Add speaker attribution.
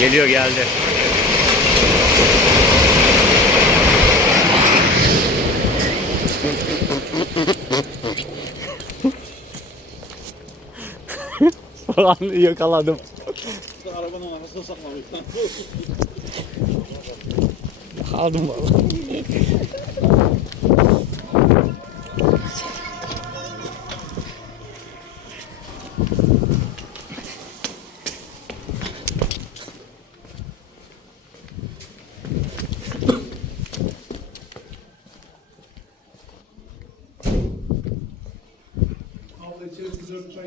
Speaker 1: Geliyor geldi. Falan yakaladım.
Speaker 2: Arabanın arasına saklamış.
Speaker 1: Aldım valla. good place.